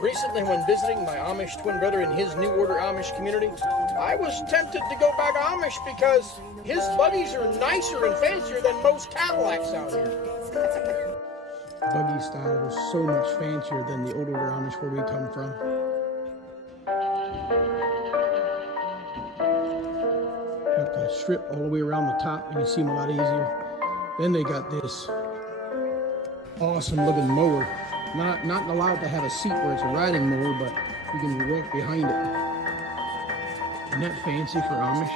Recently, when visiting my Amish twin brother in his New Order Amish community, I was tempted to go back Amish because his buggies are nicer and fancier than most Cadillacs out here. Buggy style was so much fancier than the Old Order Amish where we come from. Got the strip all the way around the top. You can see them a lot easier. Then they got this awesome looking mower. Not allowed to have a seat where it's a riding mower, but you can walk behind it. Isn't that fancy for Amish?